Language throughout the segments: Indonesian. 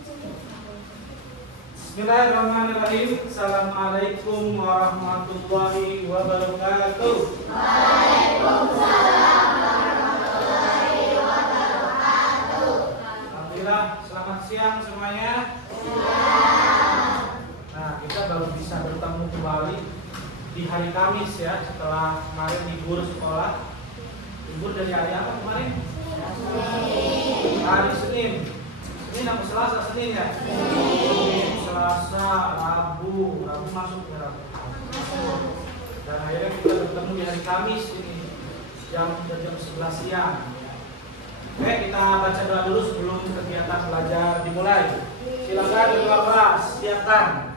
Bismillahirrahmanirrahim. Assalamualaikum warahmatullahi wabarakatuh. Waalaikumsalam warahmatullahi wabarakatuh. Alhamdulillah, selamat siang semuanya. Nah, kita baru bisa bertemu kembali di hari Kamis ya, setelah kemarin libur sekolah. Libur dari hari apa kemarin? Hari Senin. Senin apa Selasa? Senin ya? Senin, Selasa, Rabu masuk ya, Rabu. Dan akhirnya kita bertemu di hari Kamis ini jam 11 siang. Oke, kita baca doa dulu sebelum kegiatan belajar dimulai. Silakan berdoa keras, siapkan.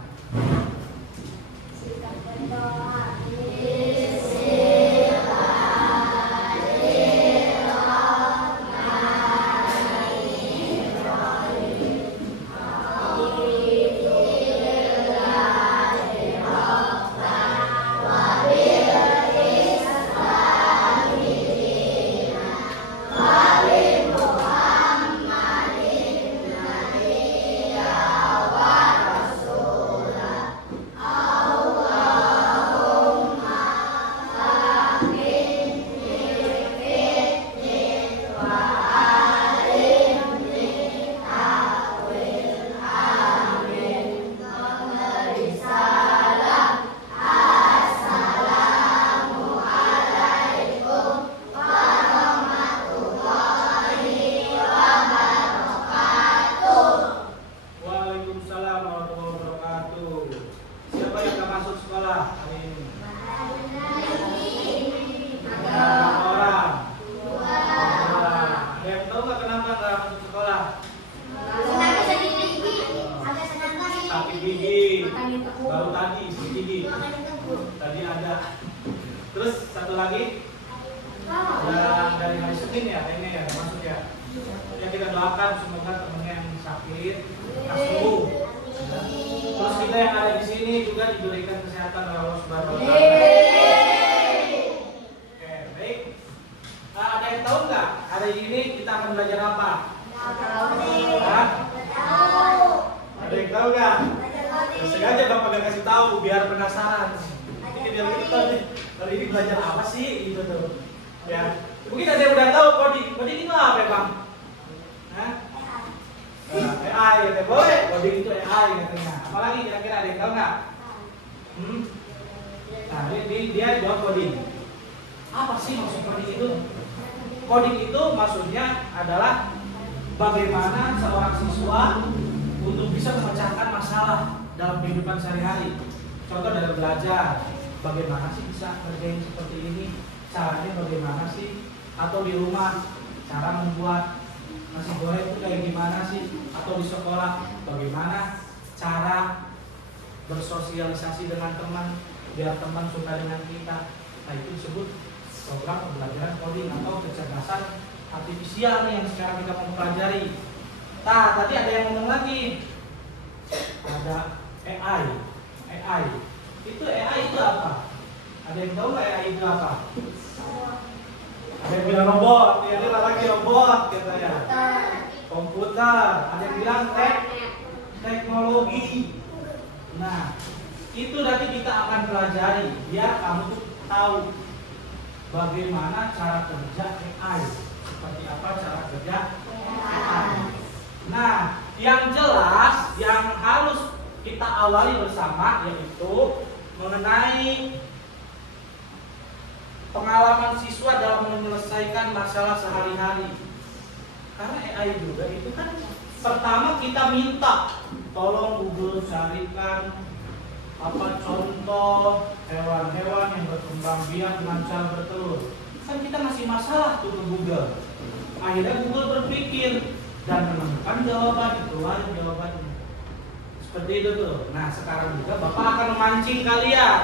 Coding itu maksudnya adalah bagaimana seorang siswa untuk bisa memecahkan masalah dalam kehidupan sehari-hari. Contoh dalam belajar, bagaimana sih bisa kerjain seperti ini, caranya bagaimana sih, atau di rumah cara membuat nasi goreng itu kayak gimana sih, atau di sekolah bagaimana cara bersosialisasi dengan teman biar teman suka dengan kita. Nah, itu disebut program pembelajaran coding atau kecerdasan artifisial nih yang sekarang kita mau pelajari. Nah, tadi ada yang ngomong lagi, ada AI. Itu AI itu apa? Ada yang tahu nggak AI itu apa? Ada yang bilang robot, ya dia lagi robot katanya. Komputer, ada yang bilang teknologi. Nah, itu nanti kita akan pelajari biar kamu tuh tahu bagaimana cara kerja AI, seperti apa cara kerja AI. Nah, yang jelas, yang harus kita awali bersama yaitu mengenai pengalaman siswa dalam menyelesaikan masalah sehari-hari. Karena AI juga itu kan pertama kita minta, tolong Google carikan apa contoh hewan-hewan yang berkembang biak dengan cara bertelur. Kan kita masih masalah tuh ke Google. Akhirnya Google berpikir dan menemukan jawaban, keluar jawabannya. Seperti itu tuh. Nah, sekarang juga Bapak akan memancing kalian.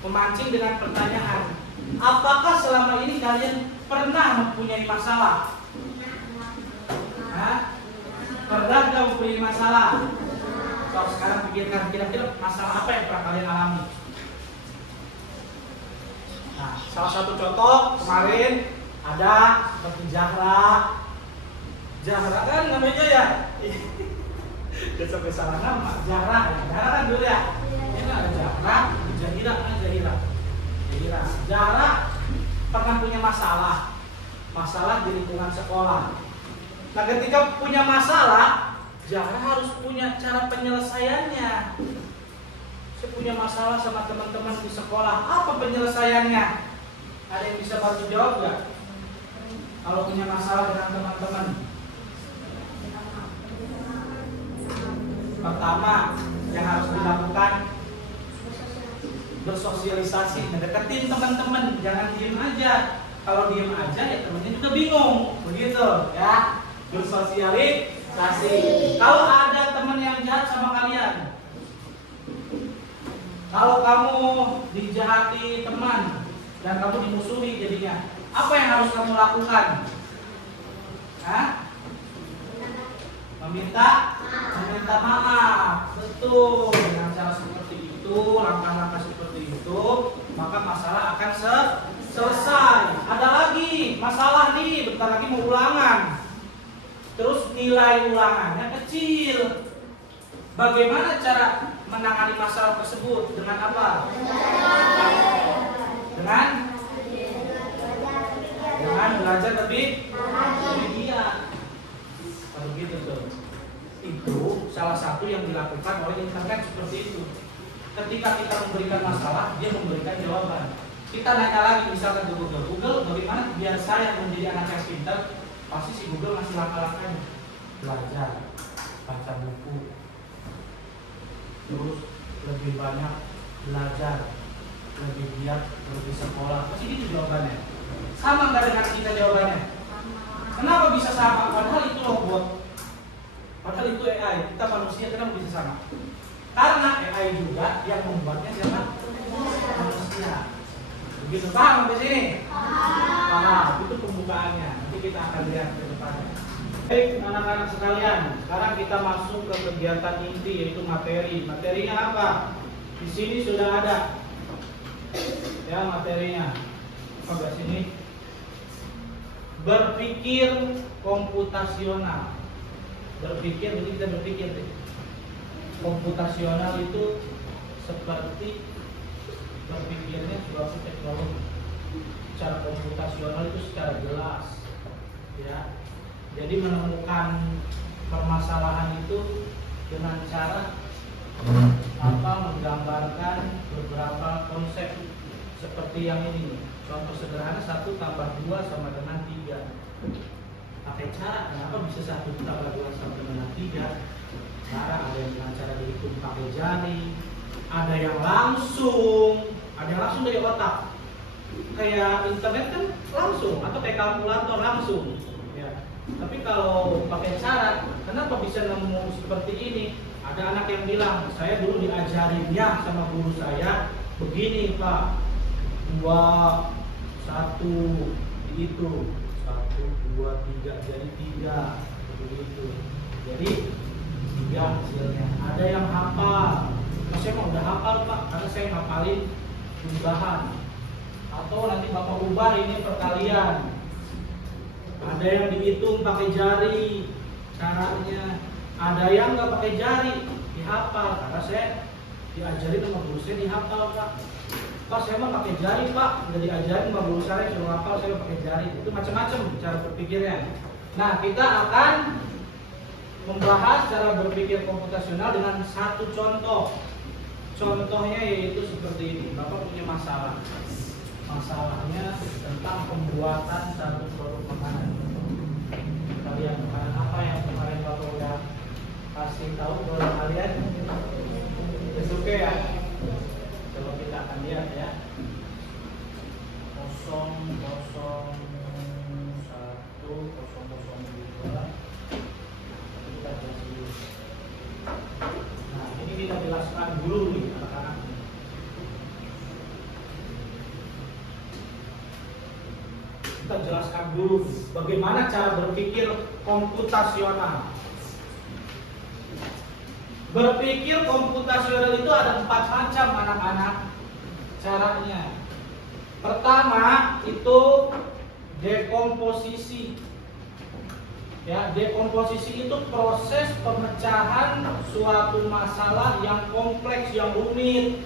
Memancing dengan pertanyaan, apakah selama ini kalian pernah mempunyai masalah? Hah? Pernah nggak mempunyai masalah? So, sekarang pikirkan kira-kira masalah apa yang pernah kalian alami. Nah, salah satu contoh kemarin ada seperti Zahra kan namanya ya. Ya sampai salah nama, Zahra ya. Zahra kan dulu ya. Ini ada Zahra, Zahira, Zahira. Zahira. Zahra pernah punya masalah di lingkungan sekolah. Nah, ketika punya masalah, Zahra harus punya cara penyelesaiannya. Saya punya masalah sama teman-teman di sekolah. Apa penyelesaiannya? Ada yang bisa bantu jawab nggak? Kalau punya masalah dengan teman-teman, pertama yang harus dilakukan bersosialisasi, mendeketin teman-teman, jangan diem aja. Kalau diem aja ya temennya juga bingung, begitu ya. Bersosialisasi. Kalau ada teman yang jahat sama kalian, kalau kamu dijahati teman dan kamu dimusuhi jadinya, apa yang harus kamu lakukan? Hah? Meminta maaf. Betul. Dengan cara seperti itu, langkah-langkah seperti itu, maka masalah akan selesai. Ada lagi masalah nih, bentar lagi mau ulangan. Terus nilai ulangannya kecil. Bagaimana cara menangani masalah tersebut? Dengan apa? Dengan belajar lebih giat. Kalau gitu tuh. Itu salah satu yang dilakukan oleh internet seperti itu. Ketika kita memberikan masalah, dia memberikan jawaban. Kita nanya lagi misalkan ke Google, bagaimana biar saya menjadi anak yang pintar? Pasti si Google masih langkah-langkahnya. Belajar, baca buku, terus lebih banyak belajar, lebih giat, lebih sekolah. Pasti itu jawabannya. Sama nggak dengan kita jawabannya? Kenapa bisa sama? Padahal itu robot, padahal itu AI. Kita manusia, kenapa bisa sama? Karena AI juga yang membuatnya siapa? Manusia. Begitu, paham sampai sini? Paham. Itu pembukaannya. Nanti kita akan lihat ke depannya. Baik, anak-anak sekalian, sekarang kita masuk ke kegiatan inti, yaitu materi. Materinya apa? Di sini sudah ada ya materinya. Apa sini? Berpikir komputasional. Berpikir, jadi kita berpikir deh. Komputasional itu seperti berpikirnya suatu teknologi. Secara komputasional itu secara jelas, ya. Jadi menemukan permasalahan itu dengan cara menggambarkan beberapa konsep seperti yang ini. Contoh sederhana 1 tambah 2 sama dengan 3. Pakai cara, kenapa bisa 1 tambah 2 sama dengan 3? Cara ada yang dengan cara dihitung pakai jari, ada yang langsung dari otak. Kayak internet kan langsung, atau kayak kalkulator langsung. Ya. Tapi kalau pakai cara, kenapa bisa nemu seperti ini? Ada anak yang bilang, saya dulu diajarinnya sama guru saya begini Pak, 2, 1, itu 1, 2, 3, jadi 3, begitu. Jadi 3 hasilnya. Ada yang hafal, saya mau udah hafal Pak, karena saya ngapalin jumlahan. Atau nanti Bapak ubah ini perkalian. Ada yang dihitung pakai jari caranya, ada yang nggak pakai jari, dihafal. Karena saya diajarin sama guru saya dihafal Pak. Pak saya mah pakai jari Pak, udah diajarin sama guru saya suruh hafal, saya pakai jari. Itu macam-macam cara berpikirnya. Nah kita akan membahas cara berpikir komputasional dengan 1 contoh. Contohnya yaitu seperti ini. Bapak punya masalah. Masalahnya tentang pembuatan satu produk makanan. Kita lihat makanan apa yang kemarin Bapak udah kasih tahu kepada kalian. Oke ya. Coba kita akan lihat ya. 0010002. Kita jelasin. Nah ini kita jelaskan dulu nih anak-anak. Kita jelaskan dulu bagaimana cara berpikir komputasional. Berpikir komputasional itu ada 4 macam anak-anak caranya. Pertama itu dekomposisi. Ya, dekomposisi itu proses pemecahan suatu masalah yang kompleks, yang rumit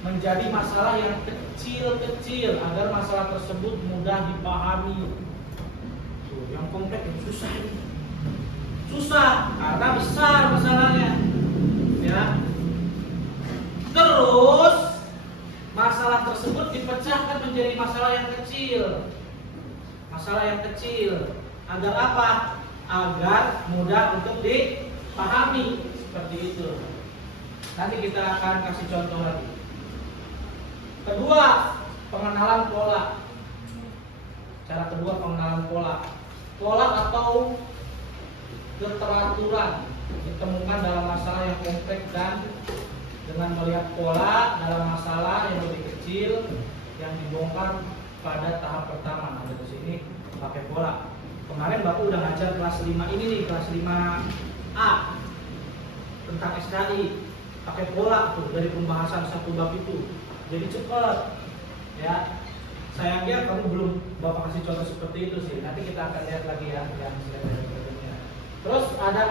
menjadi masalah yang kecil-kecil agar masalah tersebut mudah dipahami. Tuh, yang kompleks yang susah ini. Susah karena besar masalahnya. Ya. Terus masalah tersebut dipecahkan menjadi masalah yang kecil. Masalah yang kecil. Agar apa? Agar mudah untuk dipahami. Seperti itu. Nanti kita akan kasih contoh lagi. Kedua, pengenalan pola. Cara kedua, pengenalan pola. Pola atau keteraturan ditemukan dalam masalah yang kompleks dan dengan melihat pola dalam masalah yang lebih kecil yang dibongkar pada tahap pertama. Nah, di sini pakai pola. Kemarin Bapak udah ngajar kelas 5 ini nih, kelas 5A tentang SKI. Pakai pola tuh dari pembahasan satu bab itu. Jadi cepat. Ya. Sayangnya kamu belum Bapak kasih contoh seperti itu sih. Nanti kita akan lihat lagi ya yang selanjutnya. Terus ada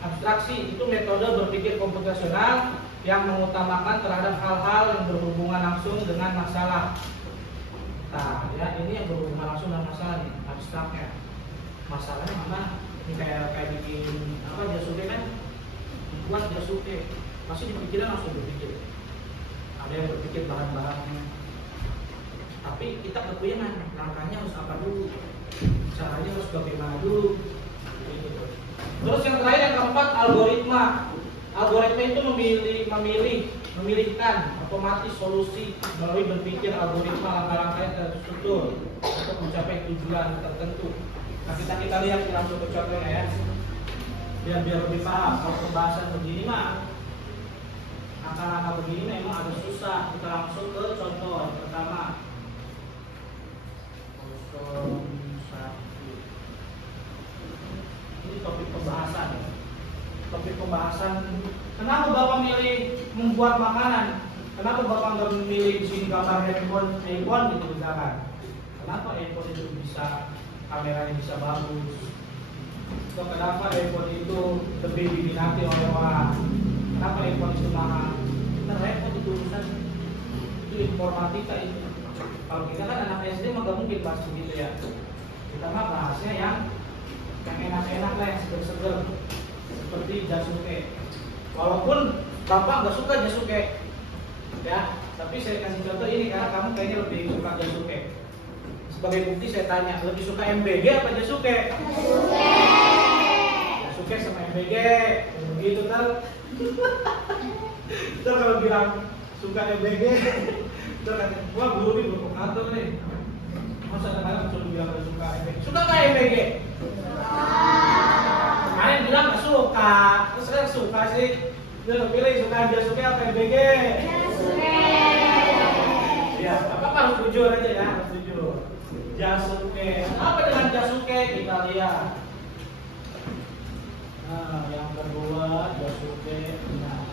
abstraksi, itu metode berpikir komputasional yang mengutamakan terhadap hal-hal yang berhubungan langsung dengan masalah. Nah, ya ini yang berhubungan langsung dengan masalah nih, abstraknya. Masalahnya mana? Ini kayak bikin apa jasuke kan? Buat jasuke, pasti dipikirin langsung berpikir. Ada yang berpikir bahan-bahannya. Tapi kita kepunyaan langkahnya harus apa dulu, caranya harus bagaimana dulu. Terus yang terakhir yang keempat, algoritma. Algoritma itu memilihkan otomatis solusi melalui berpikir algoritma langkah-langkah yang terstruktur untuk mencapai tujuan tertentu. Nah kita lihat langsung ke contohnya ya, biar lebih paham. Kalau pembahasan begini mah, langkah-langkah begini memang agak susah. Kita langsung ke contoh yang pertama. Ini topik pembahasan. Topik pembahasan. Kenapa Bapak milih membuat makanan? Kenapa Bapak nggak memilih di sini gambar handphone gitu misalkan? Kenapa handphone itu bisa kameranya bisa bagus? Atau kenapa handphone itu lebih diminati oleh orang? Kenapa handphone itu mahal? Kita repot itu urusan. Itu informatika itu. Kalau kita kan anak SD mah nggak mungkin bahas begitu ya. Kita mah bahasnya yang enak-enak lah, yang seger-seger seperti jasuke. Walaupun Bapak nggak suka jasuke, ya, tapi saya kasih contoh ini karena kamu kayaknya lebih suka jasuke. Sebagai bukti saya tanya, lebih suka MBG apa jasuke? Jasuke sama MBG, begitu kan? Terus kalau bilang suka MBG, terus kata, wah guru nih berkomentar nih. Masa kadang-kadang suruh bilang gak suka MBG. Suka nggak MBG? Kalian bilang gak suka, terus saya suka sih. Dia pilih suka jasuke apa MBG? Jasuke. Ya, Bapak harus jujur aja ya, harus jujur. Jasuke. Apa dengan jasuke? Kita lihat. Nah, yang kedua jasuke. Nah,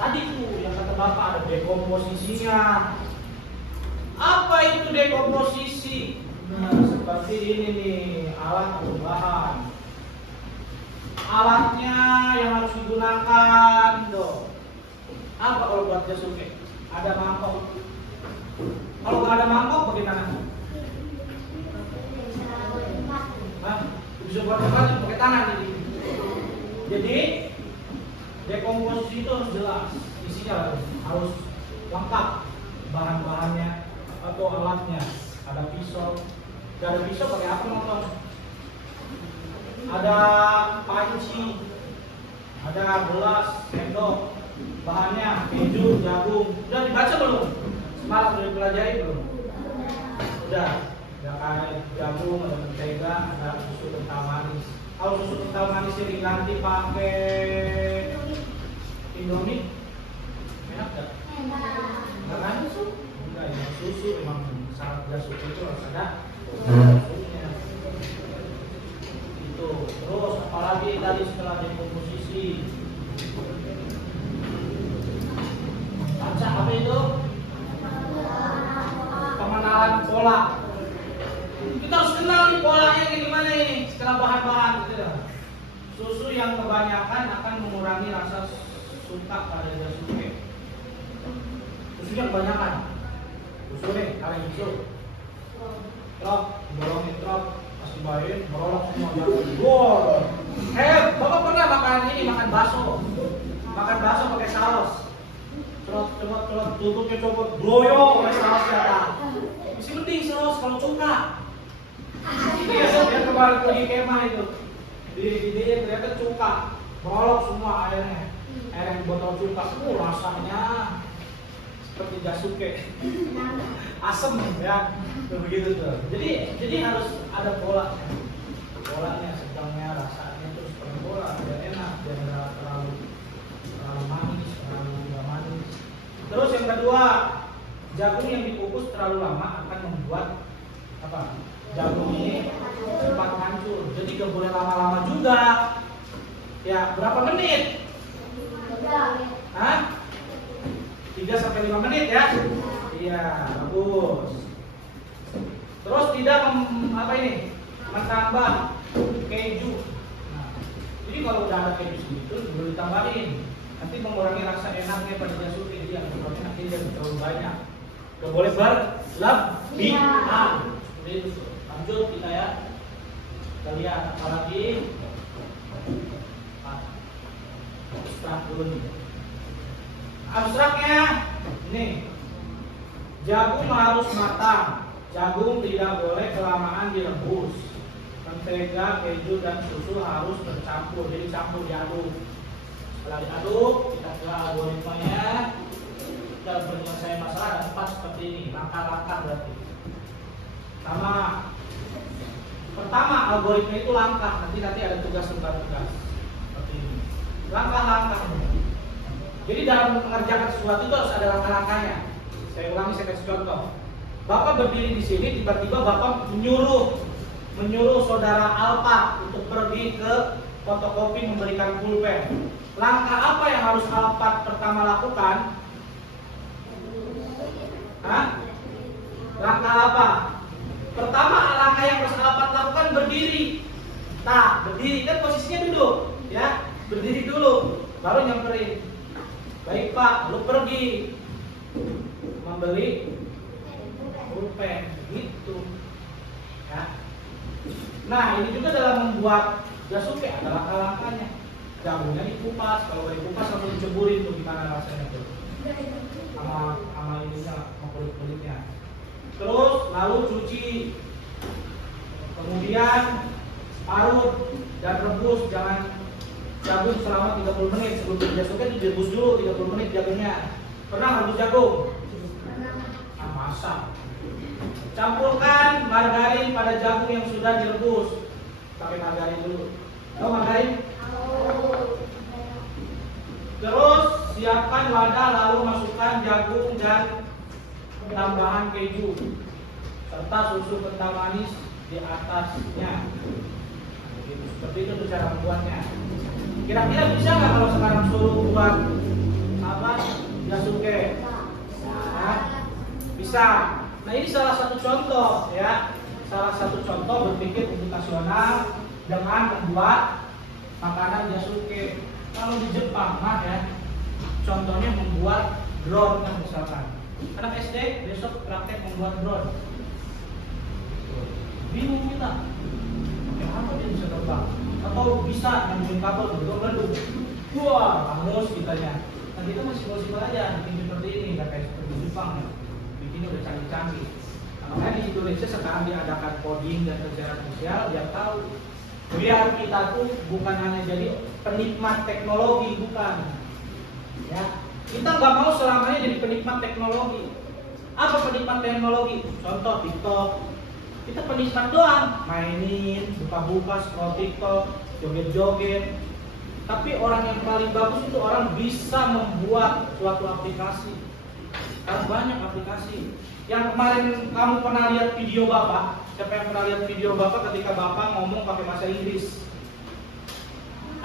tadi tuh yang kata Bapak ada dekomposisinya. Apa itu dekomposisi? Nah, seperti ini nih, alat atau bahan. Alatnya yang harus digunakan tuh. Apa kalau buat jasuke? Ada mangkok. Kalau nggak ada mangkok bagaimana? Nah, bisa buat apa? Pakai tangan ini. Jadi dekomposisi itu harus jelas, isinya harus lengkap, bahan-bahannya atau alatnya. Ada pisau. Gak ada pisau pakai apa nonton? Ada panci, ada gelas, sendok, bahannya keju, jagung. Udah dibaca belum? Semalam udah dipelajari belum? Udah. Ada kayak jagung, ada mentega, ada susu kental manis. Kalau susu kental manis ini ganti pakai Indomie, enak gak? Enak kan? Enggak ya, susu emang syarat jasuke itu harus ada susunya. Itu. Terus apalagi tadi setelah dekomposisi, baca apa itu? Pengenalan pola. Kita harus kenal nih polanya gimana ini. Istilah bahan-bahan gitu ya. Susu yang kebanyakan akan mengurangi rasa suka pada Yasuke. Susunya kebanyakan. Susu nih, kalian susu. Trok, bolongin trok, kasih bayin, merolok semua jagung. Wow. Bapak pernah makan ini, makan bakso? Makan bakso pakai saus. Trot, tutupnya copot, bloyo pakai sausnya. Masih penting saus kalau cuka. Iya, dia kemarin pergi kemah itu. Di ternyata cuka, merolok semua airnya. Air yang botol cuka, rasanya seperti Yasuke. Asem ya, begitu tuh. Jadi harus ada polanya, sedangnya, rasanya terus pola biar enak, biar nggak terlalu manis, terlalu nggak manis. Terus yang kedua, jagung yang dikukus terlalu lama akan membuat apa? Jagung ini cepat hancur. Jadi nggak boleh lama-lama juga. Ya, berapa menit? 3-5 menit ya. Iya, bagus. Terus tidak menambah keju. Nah, jadi kalau udah ada keju segitu, boleh ditambahin. Nanti mengurangi rasa enaknya pada Yasuke. Jadi yang enak ini jangan terlalu banyak. Gak boleh berlebihan. Lanjut kita ya. Kita lihat apalagi. Abstrak dulu nih. Abstraknya ini jagung harus matang. Jagung tidak boleh kelamaan direbus. Mentega, keju dan susu harus bercampur. Jadi campur diaduk. Setelah diaduk, kita kira algoritmanya. Kita menyelesaikan masalah ada 4 seperti ini. Langkah-langkah berarti. Sama. Pertama algoritma itu langkah. Nanti ada tugas. Seperti ini. Langkah-langkah. Jadi dalam mengerjakan sesuatu itu harus ada langkah-langkahnya. Saya ulangi, saya kasih contoh. Bapak berdiri di sini, tiba-tiba Bapak menyuruh saudara Alpa untuk pergi ke fotokopi memberikan pulpen. Langkah apa yang harus Alpa pertama lakukan? Langkah apa? Pertama langkah yang harus Alpa lakukan berdiri. Nah, berdiri kan posisinya duduk, ya. Berdiri dulu, baru nyamperin. Baik Pak, lu pergi membeli pulpen, gitu. Ya. Nah, ini juga dalam membuat Yasuke ada langkah-langkahnya. Jagungnya dikupas, kalau dikupas langsung diceburin tuh gimana rasanya tuh. Sama ininya, sama kulit-kulitnya. Terus lalu cuci. Kemudian parut dan rebus, jangan jagung selama 30 menit sebelum Yasuke itu direbus dulu 30 menit jagungnya. Pernah rebus jagung? Masak. Campurkan margarin pada jagung yang sudah direbus. Pakai margarin dulu. Tahu margarin? Terus siapkan wadah lalu masukkan jagung dan tambahan keju serta susu kental manis di atasnya. Seperti itu tuh cara membuatnya. Kira-kira bisa nggak kalau sekarang suruh buat Yasuke? Bisa. Nah, ini salah satu contoh ya. Salah satu contoh berpikir komputasional dengan membuat makanan Yasuke. Kalau di Jepang ya, contohnya membuat drone kan misalkan. Anak SD besok praktek membuat drone. Bingung kita. Apa dia bisa terbang? Atau bisa nyambungin kabel betul-betul. Wah, hangus kitanya. Nah, kita masih possible aja bikin seperti ini, nggak kayak seperti Jepang ya. Bikinnya udah canggih-canggih. Nah, makanya di Indonesia sekarang diadakan coding dan pelajaran sosial biar tahu. Biar kita tuh bukan hanya jadi penikmat teknologi, bukan. Ya, kita nggak mau selamanya jadi penikmat teknologi. Apa penikmat teknologi? Contoh TikTok. Kita penikmat doang, mainin, buka-buka, scroll TikTok, joget-joget. Tapi orang yang paling bagus itu orang bisa membuat suatu aplikasi. Kan banyak aplikasi. Yang kemarin kamu pernah lihat video Bapak? Siapa yang pernah lihat video Bapak ketika Bapak ngomong pakai bahasa Inggris?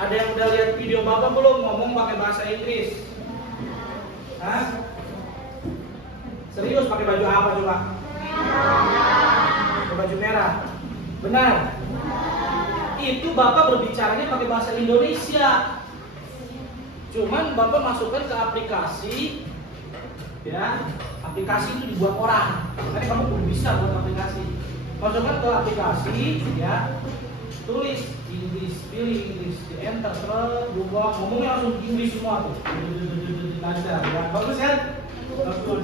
Ada yang udah lihat video Bapak belum ngomong pakai bahasa Inggris? Hah? Serius pakai baju apa coba? Baju merah. Benar? itu Bapak berbicaranya pakai bahasa Indonesia. Cuman Bapak masukkan ke aplikasi, ya. Aplikasi itu dibuat orang. Nanti kamu belum bisa buat aplikasi. Masukkan ke aplikasi, ya. Tulis Inggris, pilih Inggris, di enter, terus berubah, ngomongnya langsung Inggris semua tuh. Lancar, ya. Bagus kan? Bagus.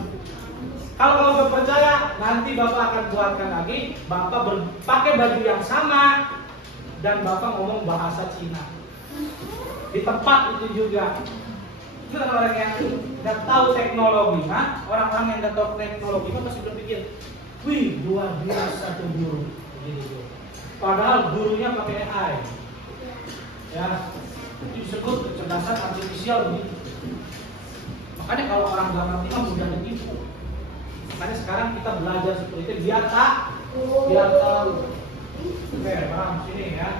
Kalau Bapak percaya, nanti Bapak akan buatkan lagi, Bapak pakai baju yang sama dan Bapak ngomong bahasa Cina. Di tempat itu juga. Itu orang yang nggak tahu teknologi, orang-orang yang nggak tahu teknologi itu pasti berpikir, wih luar biasa tuh guru. Gitu. Padahal gurunya pakai AI, ya itu disebut kecerdasan artifisial begitu. Makanya kalau orang nggak ngerti kan mudah ditipu. Makanya sekarang kita belajar seperti itu biar tahu. Oke, paham sini ya.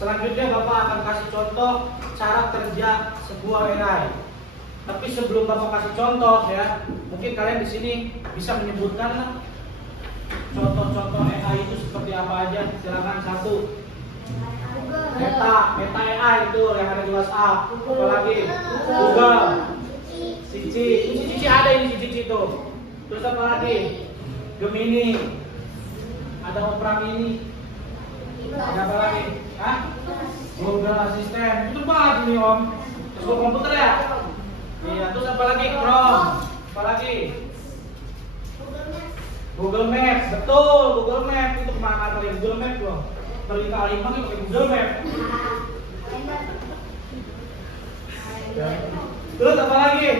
Selanjutnya Bapak akan kasih contoh cara kerja sebuah AI. Tapi sebelum Bapak kasih contoh ya, mungkin kalian di sini bisa menyebutkan contoh-contoh AI itu seperti apa aja. Silakan satu. Meta AI itu yang ada di WhatsApp. Apalagi Google. Cici ada ini Cici itu. Terus apa lagi? Gemini. Ada Opera Mini. Ada apa lagi? Google Assistant. Itu banget nih Om. Terus komputer ya? Iya. Terus apa lagi? Chrome. Apa lagi? Google Maps. Betul. Google Maps itu kemana kali Google Maps loh? Pergi ke Alimbang itu pakai Google Maps. Terus apa lagi?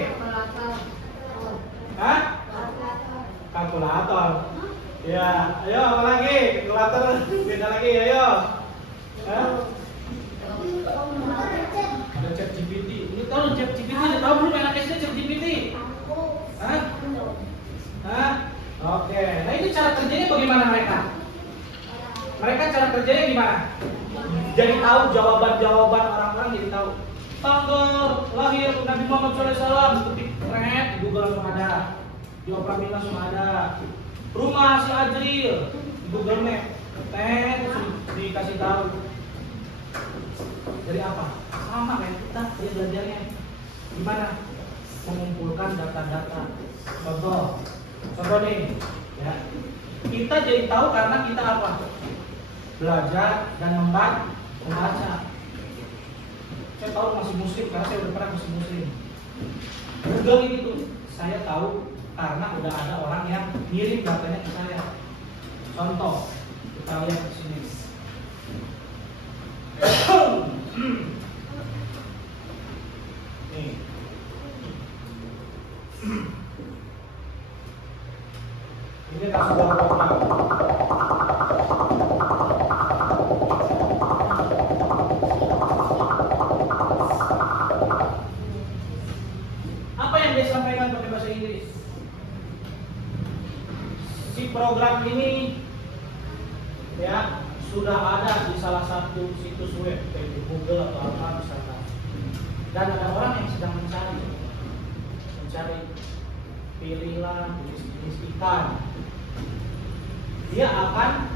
Kalkulator. Ya, ayo apa lagi? Kalkulator beda lagi, ayo. Ada ChatGPT. Ini tahu ChatGPT? Tahu belum yang SD ChatGPT? Oke. Nah ini cara kerjanya bagaimana mereka? Mereka cara kerjanya gimana? Jadi tahu jawaban orang-orang jadi tahu. Tanggal lahir Nabi Muhammad SAW ketik di Google langsung ada, di Opera Mini langsung ada. Rumah si Ajril di Google Map, dikasih tahu. Dari apa? Sama kayak kita dia belajarnya. Gimana? Mengumpulkan data-data. Contoh nih, ya. Kita jadi tahu karena kita apa? Belajar dan membaca. Saya tahu masih muslim karena saya udah pernah masih muslim. Google gitu, saya tahu karena udah ada orang yang ngirim datanya ke saya. Contoh, kita lihat di sini. Nih. Ini adalah sebuah program. Program ini ya sudah ada di salah satu situs web kayak di Google atau apa misalkan, dan ada orang yang sedang mencari pilihlah jenis ikan, dia akan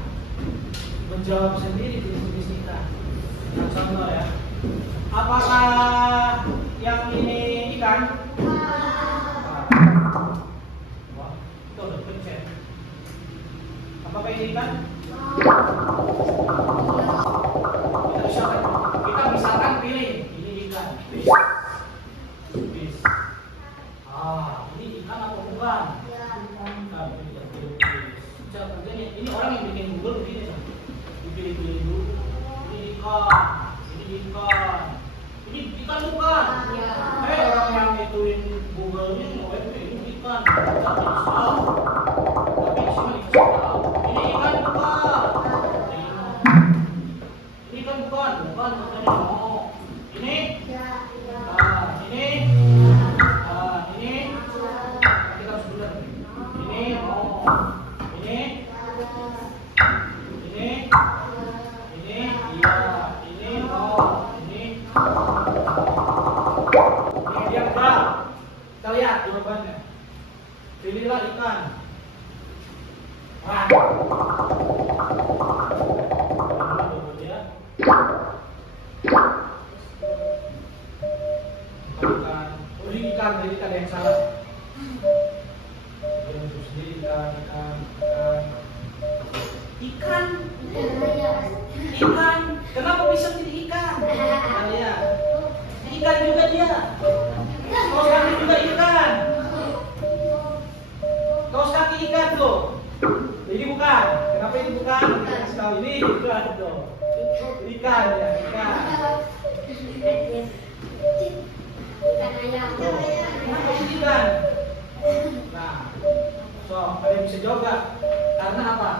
menjawab sendiri jenis ikan. Nah, contoh ya, apakah yang ini ikan? Wah, itu udah pencet. Apakah ini ikan? Kita misalkan pilih ini ikan. Fish. Ini ikan atau bukan? Cara kerjanya ini orang yang bikin Google begini dong. Dipilih-pilih dulu. Ini ikan. Ini ikan bukan? Orang yang ituin Google ini mau ini ikan. Tapi semua dikasih tahu. Ini ikan bukan. Ini ikan bukan katanya. Ini. Ini. Kita harus benar. Ini. Ini. Iya. Ini. Ini dia benar. Kita lihat jawabannya. Pilihlah ikan. ikan, jadi ada yang salah. Dia untuk sendiri ikan. Ikan. Kenapa bisa jadi ikan? Nah, ya. Ikan juga dia. Kaos kaki juga ikan. Kaos kaki ikan tuh. Ini bukan. Kenapa ini bukan? Kita kasih tahu ini bukan tuh. Ikan ya, ikan. Tuh. Kenapa ini ikan? Nah, so ada yang bisa jawab gak? Karena apa?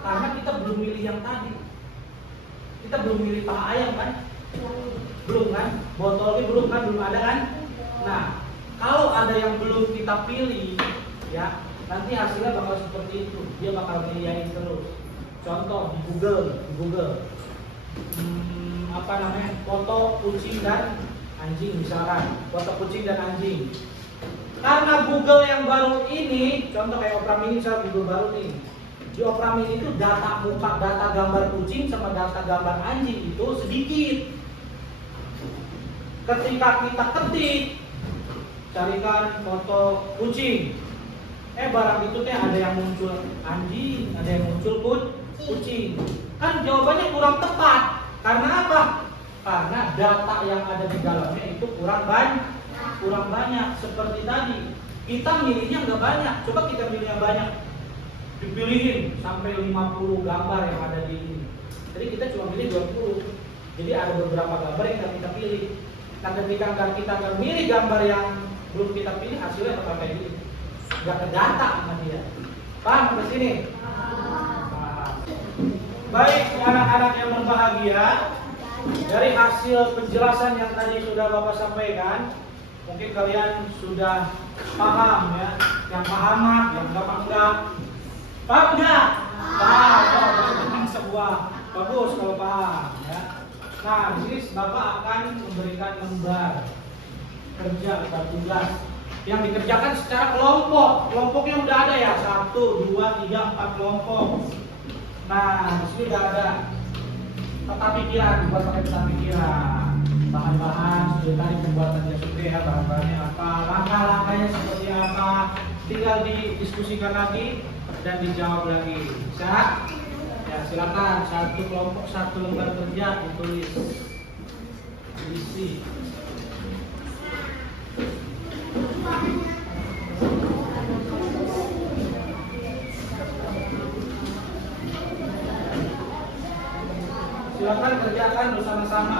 Karena kita belum milih yang tadi. Kita belum milih paha ayam kan? Belum kan? Botolnya belum kan? Belum ada kan? Nah, kalau ada yang belum kita pilih, ya nanti hasilnya bakal seperti itu. Dia bakal ngiyain terus. Contoh di Google, apa namanya? Foto kucing dan anjing misalkan. Foto kucing dan anjing. Karena Google yang baru ini, contoh kayak Opera Mini, misalnya Google baru nih. Di Opera Mini itu data muka, data gambar kucing sama data gambar anjing itu sedikit. Ketika kita ketik, carikan foto kucing, barang itu teh ada yang muncul anjing, ada yang muncul kucing. Kan jawabannya kurang tepat. Karena apa? Karena data yang ada di dalamnya itu kurang banyak. Seperti tadi, kita milihnya nggak banyak. Coba kita milih yang banyak, dipilihin sampai 50 gambar yang ada di ini. Jadi kita cuma pilih 20. Jadi ada beberapa gambar yang nggak kita pilih. Nah, ketika kita nggak milih gambar yang belum kita pilih, hasilnya bakal kayak gini. Nggak kedata sama dia. Paham sampai sini? Baik, anak-anak yang berbahagia, dari hasil penjelasan yang tadi sudah Bapak sampaikan, mungkin kalian sudah paham ya. Yang paham mah, yang enggak. Paham enggak? Paham. Sebuah bagus kalau paham ya. Nah, di sini Bapak akan memberikan lembar kerja atau tugas yang dikerjakan secara kelompok. Kelompoknya udah ada ya, 1, 2, 3, 4 kelompok. Nah, di sini udah ada peta pikiran, buat pakai peta pikiran. Bahan-bahan sudah tadi pembuatannya sudah ya, bahan-bahannya apa, langkah-langkahnya seperti apa. Tinggal didiskusikan lagi dan dijawab lagi. Bisa? Ya, silakan satu kelompok, satu lembar kerja ditulis, diisi. Silakan kerjakan bersama-sama.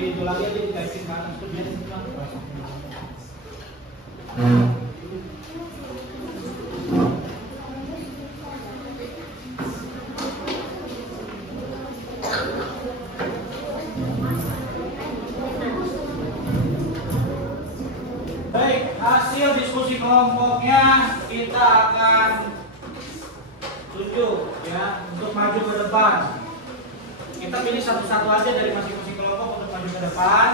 Itu lagi aja di typing kanan itu biar baik, hasil diskusi kelompoknya kita akan tunjuk ya untuk maju ke depan. Kita pilih satu-satu aja dari masing-masing kelompok untuk maju ke depan.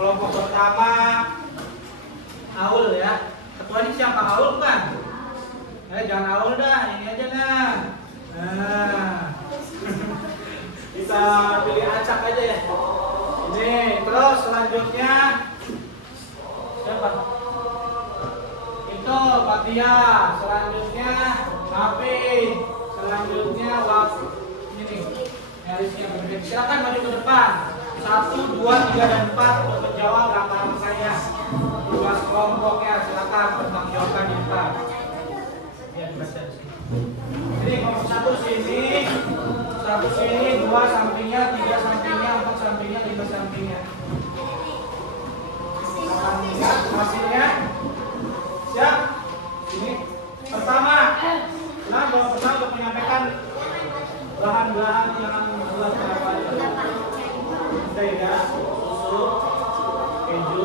Kelompok pertama Aul ya. Ketuanya siapa? Aul kan? Jangan Aul dah, ini aja nah. Kita pilih acak aja ya. Ini terus selanjutnya siapa? Itu Fatia. Selanjutnya Nafi. Selanjutnya ini. Silakan maju ke depan. 1, 2, 3, dan 4 untuk menjawab langkah-langkahnya. Tugas kelompoknya silakan bertanggung ya Pak. Ya, dibaca di sini. Jadi kelompok 1 sini, 1 sini, 2 sampingnya, 3 sampingnya, 4 sampingnya, 5 sampingnya. Hasilnya siap? Ini pertama. Nah, pertama untuk menyampaikan bahan-bahan yang buat apa aja? Mentega, susu, keju,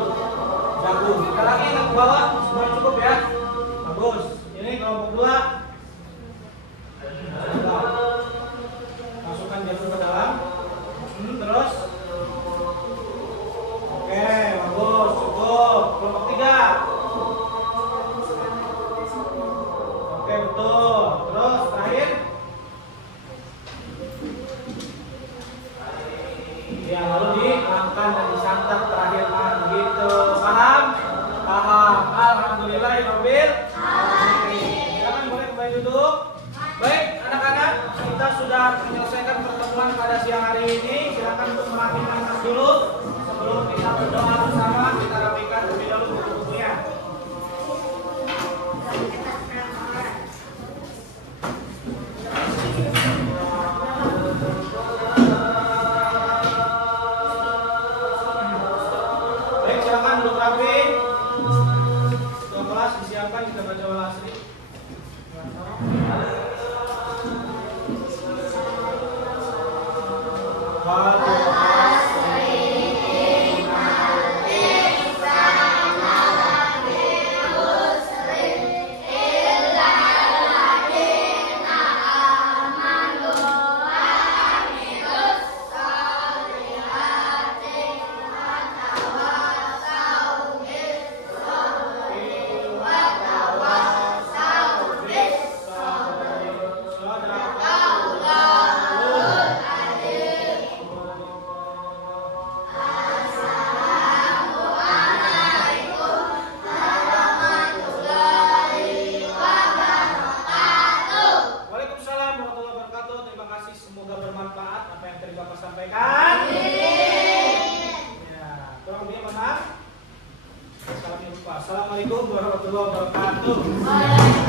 jagung. Kita lagi ke bawah, semua cukup ya. Bagus. Ini kelompok 2. Masukkan jagung ke dalam. Terus semoga bermanfaat apa yang tadi Bapak sampaikan. Ya, kurang lebihnya benar. Salam lupa. Assalamualaikum warahmatullahi wabarakatuh.